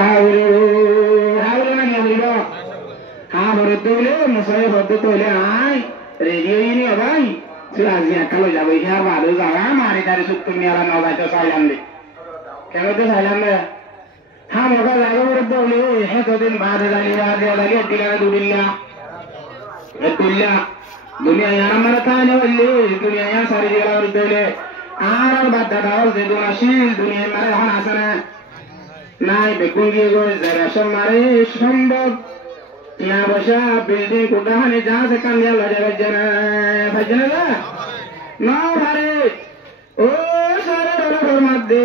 হাউলো না নিয়ে বলিব হ্যাঁ ভরে তুলে মশাই ভরতে তুলে আয় রেডিও নি ভাই তুই আজ একালো যাবো ইহার ভালো যাওয়া মারি তারি সুক্ত নিয়ে আর না যাইতে চাইলাম রে কেন তো চাইলাম রে হ্যাঁ মোটা জায়গা ভরে তুলে এতদিন বাদে দাঁড়িয়ে টিকারে দুদিল্লা তুললা দুনিয়া আমার খানে বললে দুনিয়া সারি গেলা ভরে তুলে আর বাদ্দা দাওয়াল যে দুনাশীল দুনিয়া মারে এখন আসে না নাই বেকুন গিয়ে গো যারা মারে সম্ভব ইয়া বসা বিল্ডিং কোটা হানি যা সে কান দিয়া লড়ে ভাজনা না ভারে ও সারে রোর মধ্যে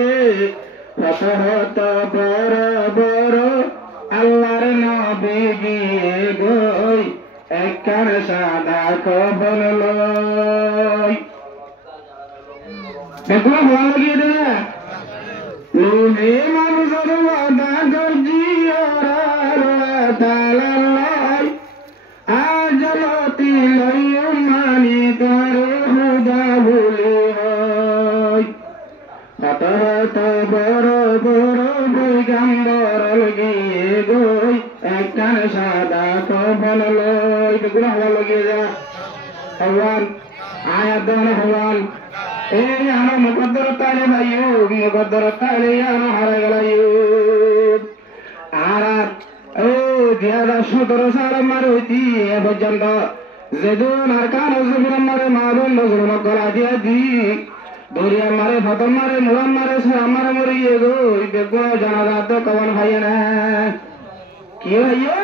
হত বড় বড় আল্লাহর নবী গিয়ে গই একখান সাদা কবল লই দেখো ভালো লাগিয়ে দে লোহে মানুষের ওয়াদা গর্জি তালাই আজলতি লই মানি তার হুদা ভুলি হয় হত হত বড় বড় বৈগম্বর গিয়ে গই একখান সাদা কবল লই দেখুন হওয়া লাগিয়ে যা ভগবান আয়াত দেওয়ান ভগবান এই আমার মুকদ্দর তালে ভাইও মুকদ্দর তালে আমার হারা গেলাইও আর ও 2017 সাল মার হইতি এ পর্যন্ত যেদিন আর কান জমিন মারে মারুন নজরুল গলা দিয়া দি দরিয়া মারে ফতম মারে মুরাম মারে সারা মারে মরে গিয়ে গো বেগুন জানাজা তো কবন ভাইয়ে না কি ভাইয়া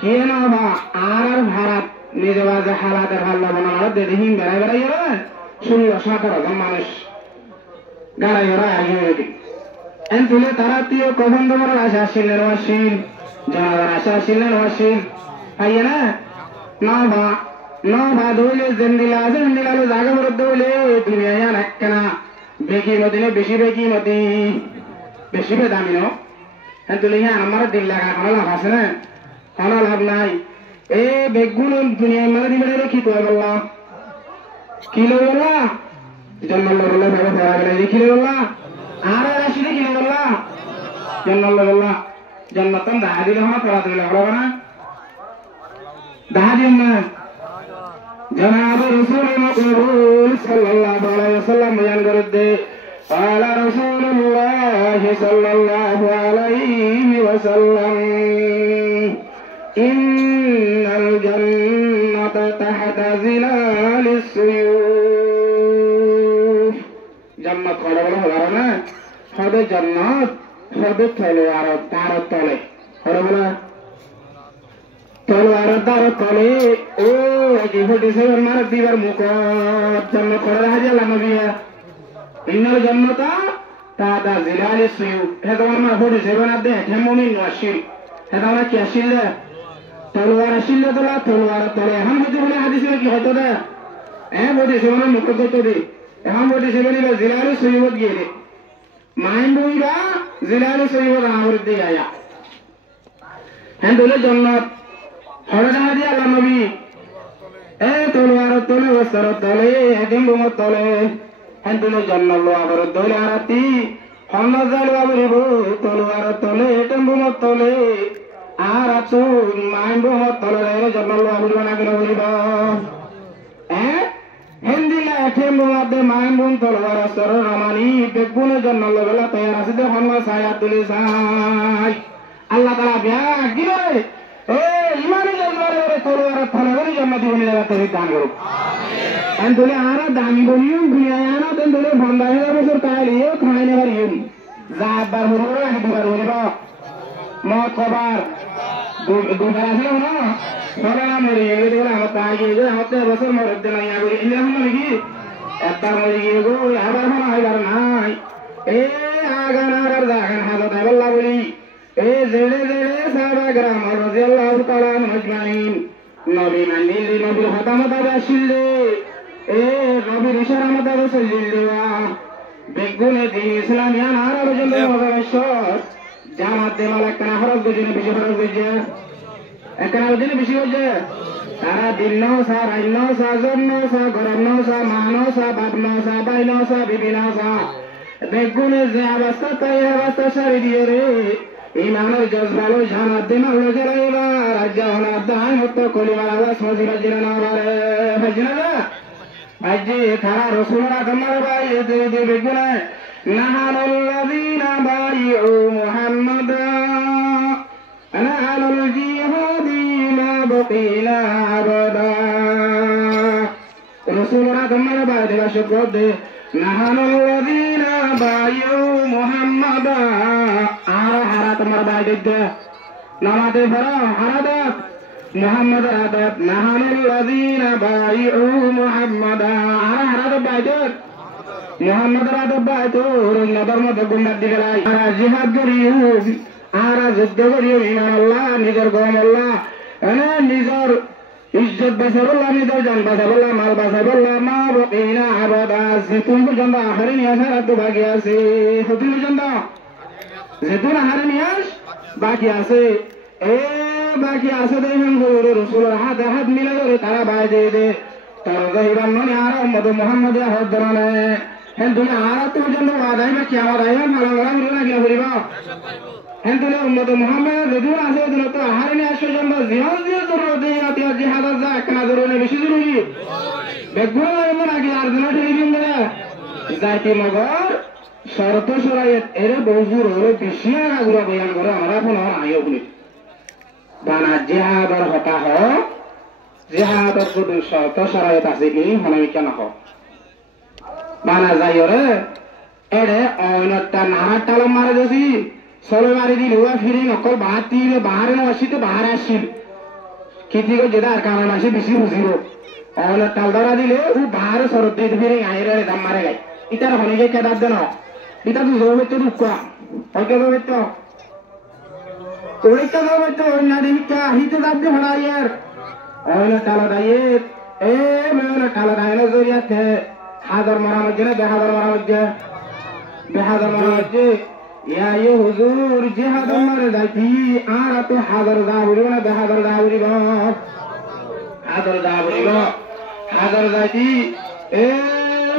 কি না বা আর ভারত নিজে বাজে হালাতের হাল্লা বানানো দেহিম বেড়াই বেড়াই রে 16-17 মানুষ গাড়াই ওরা আগে এন তুলে তারা তিও কখন তোমার আশা ছিলেন ওয়াসিল জানাজার আশা ছিলেন ওয়াসিল আইয়ে না ভা দইলে জেন্দিলালো জায়গা বরদ দইলে দুনিয়া নাক্কেনা বেকি মদিনে বেশি বেকি মতি বেশি বে দামি ন এন তুলে ইয়া আমার দিন লাগা কোনো লাভ আছে না কোনো লাভ নাই এ বেগুন দুনিয়া মানে দিবে কি কয় বললা কিলো বললা জন্মাল্লা বললা ভাবে পড়া গেলে কিলো বললা আর আসলে কিলো বললা জন্মাল্লা বললা জন্মতন দাহা দিলে হমা পড়া দিলে হলো না দাহা দিও না জনাব রাসূল মাকবুল সাল্লাল্লাহু আলাইহি ওয়াসাল্লাম বয়ান করে দে قال رسول الله صلى الله عليه وسلم إن الجنة تحت ظلال السيوف জান্নাত কড়া বলা হবে না হবে জান্নাত হবে তলোয়ার তার তলে হবে বলা তলোয়ার তার তলে ও কি হতে সে মার দিবার মুখ জান্নাত কড়া হাজে লামাবিয়া ইন্নাল জান্নাতা তাদা জিলাল সুয়ুফ হে তোমার মা হতে সে বানা দে হে মুমিন ওয়াশিল হে তোমার কি আসিল তলোয়ার আসিল তোলা তলোয়ার তলে এখন হতে বলে হাদিসে কি হতো না বলি সে মানে মুখ করতে দে এখন বলি সে বলি জিলাল সুয়ুফ গিয়ে দে মাইন বইরা জিলাল সুয়ুফ আমার দিয়ে আয়া হ্যাঁ দলে জান্নাত হরদা দি আল্লাহ নবী তলোয়ার তলে বসর তলে এদিন বুমত তলে হ্যাঁ দলে জান্নাত লো আবার দলে আরাতি হন্না জাল বাবরিব তলোয়ার তলে এদিন বুমত তলে আর আছো মাইন বুমত তলে জান্নাত লো আবরি বানা গেল বলিব হিন্দিলা এঠে মুয়াদে মাইন বুম তলোয়ার সর রমানি বেগুনে জান্নাত লো বেলা তৈয়ার আছে দে হন্না সায়া তুলি সাই আল্লাহ তাআলা বিয়া গিরে ইমানে জন্মারে তলোয়ার ফলে বলি জান্নাত দিবনি জায়গা তৈরি দান করুক আমিন দলে আর দামি বলিও দুনিয়া না দেন দলে ভন্ডারে বছর কালিও খাইনে বাড়িও যাবার হলো একবার হইব মত খবর দুবার আছে না বলে না মরে গেলে দলে আমার তাই গিয়ে আমাতে বছর মরে দেন না গরি ইলে হলো নাকি একবার মরে গিয়ে গো আবার মনে হইবার নাই আগানার জাগান হাজত আল্লাহ বলি জেলে জেলে সাহাবা গ্রাম রাদিয়াল্লাহু তাআলা আজমাইন নবী মানিলি নবীর হতামত আসিলে নবীর ইশারা মত চলিলে বেগুনে দিন ইসলামিয়ান আর পর্যন্ত মহারাষ্ট্র জামাতে মালাকানা হরজ গজনে বেশি হরজ গজে একনা গজনে বেশি গজে তারা দিন নসা রাইন নসা জন নসা গরম নসা মানসা বাপ নসা বাই নসা বিবি নসা বেগুনে যে অবস্থা তাই অবস্থা সারি দিয়ে রে ইমানের জজবালো জানাত দিনা লোকেরা এবার রাজ্য হনার দায় হতো কলিমার আওয়াজ মজিরা জিনা না বারে ভাজিনা ভাজি খারা রসুলরা তোমার ভাই এতে বেগুনে নাহানুল্লাযীনা বাইউ মুহাম্মাদা আনা আলাল জিহাদি মা বাকিনা আবাদা রসুলরা তোমার ভাই দেবা শুকর দে নাহানুল্লাযীনা বাইউ মুহাম্মাদা আর হারা তোমার ভাই দেখতে নামাতে ফরা হারাদাত মুহাম্মদ আদাত নাহানুল্লাযীনা বাইউ মুহাম্মাদা আর হারাদাত বাইদত মুহাম্মদ আদাত বাইতো নদর মধ্যে গুন্ডার দিকে লাই আর জিহাদ করিও আর যুদ্ধ করিও ইমান আল্লাহ নিজের গম আল্লাহ এনে নিজের ইজ্জত বাঁচাবল্লাহ নিজের জান বাঁচাবল্লাহ মাল বাঁচাবল্লাহ মা বাকিনা আবাদা যেতুন পর্যন্ত আহারে নিয়ে আসার তো বাকি আছে হতুন পর্যন্ত যেতুন আহারে নিয়ে আস বাকি আছে বাকি আছে দেখেন রসুলের হাতে হাত মিলে করে তারা বাইরে দে তার যাইবার নয় আর উম্মত মুহাম্মাদিয়া হদ ধরনে হেন তুমি আর তো পর্যন্ত ওয়াদাই বা কিয়ামত আইবা ভালো ভালো বলে না কিনা করিবা হেন তুমি উম্মত মুহাম্মাদ যদি আছে দিন তো আহারে নিয়ে আসো জন্য জীবন দিয়ে জরুরত দেই না তিয়া জিহাদ যা একনা জরুরি বেশি জরুরি বেগুন এমন আগে আর দিন ঠিক দিন না যাইতি মগর শরত শরায়ত এর বজুর হলো বেশি আগুরা বয়ান করে আমরা কোন আইও বলি বানা জিহাদর হতা হ জিহাদত যদি শরত শরায়ত আছে এই হনাই কেন হ বানা যাইরে এরে অনটা নারা টাল মারে দিছি সলে মারি দিল ওয়া ফিরি নকল বাতিরে বাহারে নসিতে বাহারে আসিল কিতিগো যেটা আর কারণ আসে বেশি বুঝিরো অনটা টাল ধরা দিলে ও বাহারে শরত দিয়ে ফিরে আইরে দাম মারে গায় ইতার হনিকে কেদার দেন এটা তো জোর হইতে দুঃখ হইতে হইতে ওইটা হইতে না দিকা হিতে দাবতে হড়াইয়ার অনটা টাল দাইয়ে এ মেনা টাল দাইনা জরিয়াতে হাজার মারামত না বেহাজার মারামত বেহাজার মারামত ইয়া ইয়ে হুজুর জিহাদ মারে যাইতি আর তো হাজার দা বলিব না বেহাজার দা বলিব হাজার দা বলিব হাজার যাইতি এ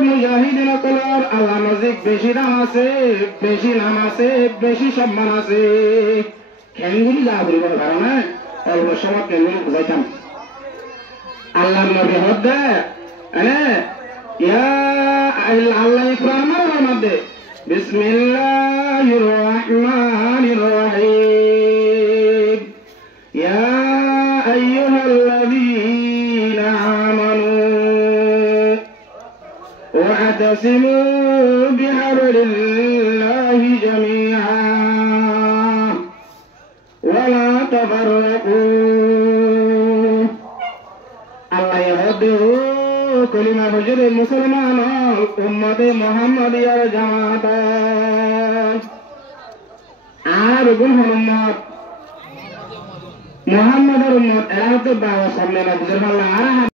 মুজাহিদিন কলর আল্লাহ নজিক বেশি দাম আছে বেশি নাম আছে বেশি সম্মান আছে কেনগুলি দা বলিব কারণে অল্প সময় কেনগুলি বুঝাইতাম আল্লাহ নবী হদ্দে এনে يا الله يكرم رمضان بسم الله الرحمن الرحيم يا أيها الذين آمنوا واعتصموا بحبل الله جميعا ولا تفرقوا الله يهده কলিমা হজরে মুসলমান উম্মতে মুহাম্মাদিয়ার জামাত আর গুণ উম্মত মুহাম্মাদের উম্মত এরা তো বাবা সামনে না বুঝে আর